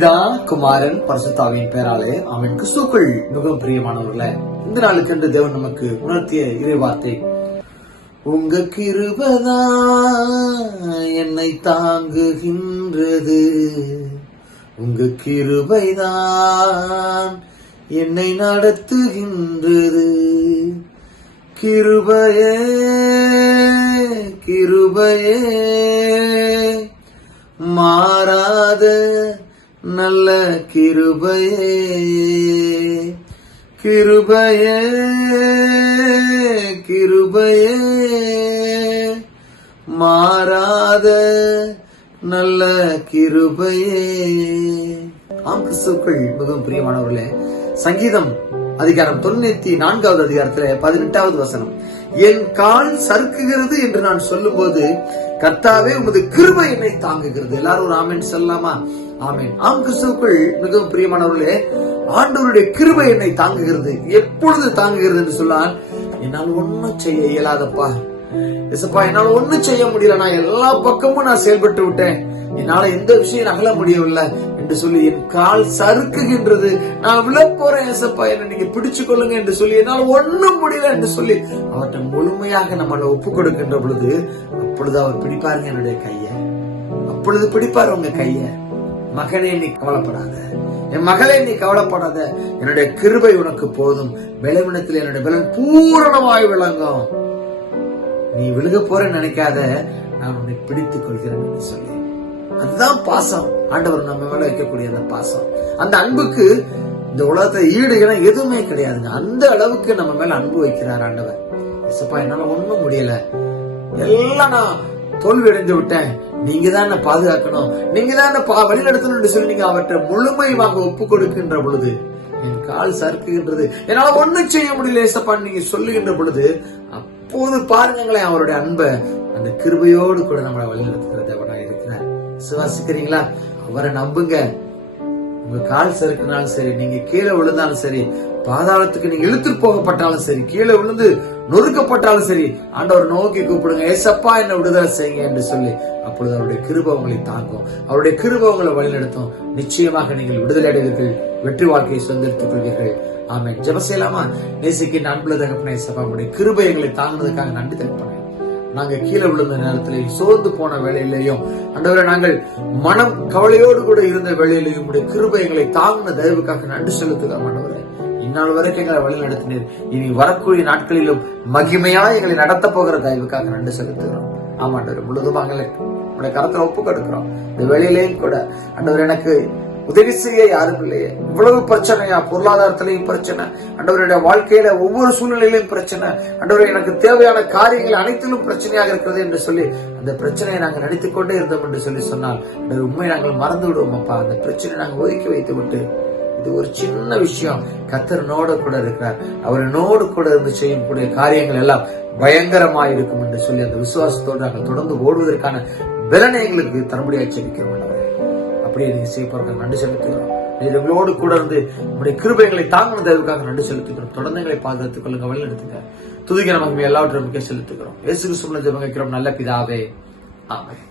பிதா குமாரன் பரிசுத்தாவின் பெயராலே அவன் கிறிஸ்துக்குள் மிகவும் பிரியமானவர்களே இந்த நாளுக்கென்று தேவன் நமக்கு உணர்த்திய இறை வார்த்தை உங்க கிருபதா என்னை தாங்குகின்றது. உங்க கிருபைதான் என்னை நடத்துகின்றது. கிருபையே கிருபையே மாறாத நல்ல கிருபையே கிருபையே கிருபையே. மாறாத நல்ல கிருபையே. ஆம் கிறிஸ்துக்கள் மிகவும் பிரியமானவர்களே சங்கீதம் அதிகாரம் தொண்ணூத்தி நான்காவது அதிகாரத்துல பதினெட்டாவது வசனம். என் கால் சறுக்குகிறது என்று நான் சொல்லும் போது கர்த்தாவே உமது கிருபை என்னை தாங்குகிறது. எல்லாரும் ஒரு ஆமேன் சொல்லலாமா? ஆமேன். ஆம் கிறிஸ்துக்குள் மிகவும் பிரியமானவர்களே ஆண்டவருடைய கிருபை என்னை தாங்குகிறது. எப்பொழுது தாங்குகிறது என்று சொன்னால் என்னால் ஒண்ணும் செய்ய இயலாதப்பா. எசப்பா என்னால ஒண்ணும் செய்ய முடியல. நான் எல்லா பக்கமும் நான் செயல்பட்டு விட்டேன். என்னால எந்த விஷயம் நகல முடியவில்லை. என்று சொல்லி என் கால் சறுக்குகின்றது. நான் விழ போறேன் ஏசப்பா என்ன நீங்க பிடிச்சு கொள்ளுங்க என்று சொல்லி என்னால் ஒண்ணும் முடியல என்று சொல்லி அவற்றை முழுமையாக நம்மளை ஒப்பு கொடுக்கின்ற பொழுது அப்பொழுது அவர் பிடிப்பாருங்க என்னுடைய கைய. அப்பொழுது பிடிப்பாரு உங்க கைய. மகனே நீ கவலைப்படாத. என் மகளே நீ கவலைப்படாத. என்னுடைய கிருபை உனக்கு போதும். விளைவினத்தில் என்னுடைய பலன் பூரணமாய் விளங்கும். நீ விழுக போற நினைக்காத. நான் உன்னை பிடித்துக் கொள்கிறேன் என்று சொல்லி. அதுதான் பாசம். ஆண்டவர் நம்ம மேல வைக்கக்கூடிய அந்த பாசம். அந்த அன்புக்கு இந்த உலகத்தை ஈடு இணை எதுவுமே கிடையாதுங்க. அந்த அளவுக்கு நம்ம மேல அன்பு வைக்கிறார் ஆண்டவர். இசப்பா என்னால ஒண்ணும் முடியல. எல்லாம் நான் தோல்வி அடைந்து விட்டேன். நீங்க தான் என்ன பாதுகாக்கணும். நீங்க தான் என்ன பா- வழிநடத்தணும்னு சொல்லி நீங்க அவற்றை முழுமையாக ஒப்பு கொடுக்கின்ற பொழுது என் கால் சறுக்குகின்றது. என்னால ஒண்ணும் செய்ய முடியல இசப்பான்னு நீங்க சொல்லுகின்ற பொழுது அப்போது பாருங்களேன் அவருடைய அன்பை அந்த கிருபையோடு கூட நம்மளை வழிநடத்துகிற விசுவாசிக்கிறீங்களா? அவரை நம்புங்க. உங்க கால் சறுக்குனாலும் சரி நீங்க கீழே விழுந்தாலும் சரி பாதாளத்துக்கு நீங்க இழுத்து போகப்பட்டாலும் சரி கீழே விழுந்து நொறுக்கப்பட்டாலும் சரி ஆண்டவர் நோக்கி கூப்பிடுங்க. ஏசப்பா என்ன விடுதலை செய்யுங்க என்று சொல்லி அப்பொழுது அவருடைய கிருபை உங்களை தாங்கும். அவருடைய கிருபை உங்களை வழிநடத்தும். நிச்சயமாக நீங்கள் விடுதலை அடைவீர்கள். வெற்றி வாழ்க்கையை சுதந்திரத்துக் கொள்வீர்கள். ஆமென். ஜப செய்யலாமா? நேசிக்கின்ற அன்புல தகப்பன ஏசப்பா உங்களுடைய கிருபை எங்களை தாங்கினதுக்காக நன்றி தகப்பன நாங்கள் கீழே விழுந்த நேரத்திலேயும் சோர்ந்து போன வேலையிலேயும் அன்றவரை நாங்கள் மனம் கவலையோடு கூட இருந்த வேலையிலேயும் உடைய கிருபை எங்களை தாங்கின தயவுக்காக நன்றி செலுத்துகிறோம் ஆண்டவரே இந்நாள் வரைக்கும் எங்களை வழி நடத்தினீர். இனி வரக்கூடிய நாட்களிலும் மகிமையா எங்களை நடத்த போகிற தயவுக்காக நன்றி செலுத்துகிறோம். ஆமாண்டவர் முழுதுமாக எங்களை உடைய கரத்துல ஒப்பு கொடுக்கிறோம். இந்த வேலையிலேயும் கூட அன்றவர் எனக்கு உதவி செய்ய யாரும் இல்லையே. இவ்வளவு பிரச்சனையா? பொருளாதாரத்திலையும் பிரச்சனை. அண்டவருடைய வாழ்க்கையில ஒவ்வொரு சூழ்நிலையிலும் பிரச்சனை. அண்டவரை எனக்கு தேவையான காரியங்கள் அனைத்திலும் பிரச்சனையாக இருக்கிறது என்று சொல்லி அந்த பிரச்சனையை நாங்கள் நடித்துக் கொண்டே இருந்தோம் என்று சொல்லி சொன்னால் அந்த உண்மை நாங்கள் மறந்து விடுவோம் அப்பா. அந்த பிரச்சனையை நாங்கள் ஒதுக்கி வைத்து விட்டு இது ஒரு சின்ன விஷயம். கத்தர் கூட இருக்கிறார். அவர் நோடு கூட இருந்து செய்யக்கூடிய காரியங்கள் எல்லாம் பயங்கரமாயிருக்கும் என்று சொல்லி அந்த விசுவாசத்தோடு நாங்கள் தொடர்ந்து ஓடுவதற்கான பலனை எங்களுக்கு தரும்படியாக செபிக்கிறோம் ஆண்டவரே. அப்படியே நீங்க நன்றி செலுத்துகிறோம். நீர் எங்களோடு கூட இருந்து நம்முடைய கிருபைகளை தாங்கின தேவைக்காக நன்றி செலுத்துகிறோம். தொடர்ந்து எங்களை பாதுகாத்துக் கொள்ளுங்க வழி நடத்துங்க. துதிக்க நமக்கு எல்லாவற்றையும் செலுத்துகிறோம். இயேசு கிறிஸ்துவின் ஜெபம் கேட்கிறோம் நல்ல பிதாவே. ஆமென்.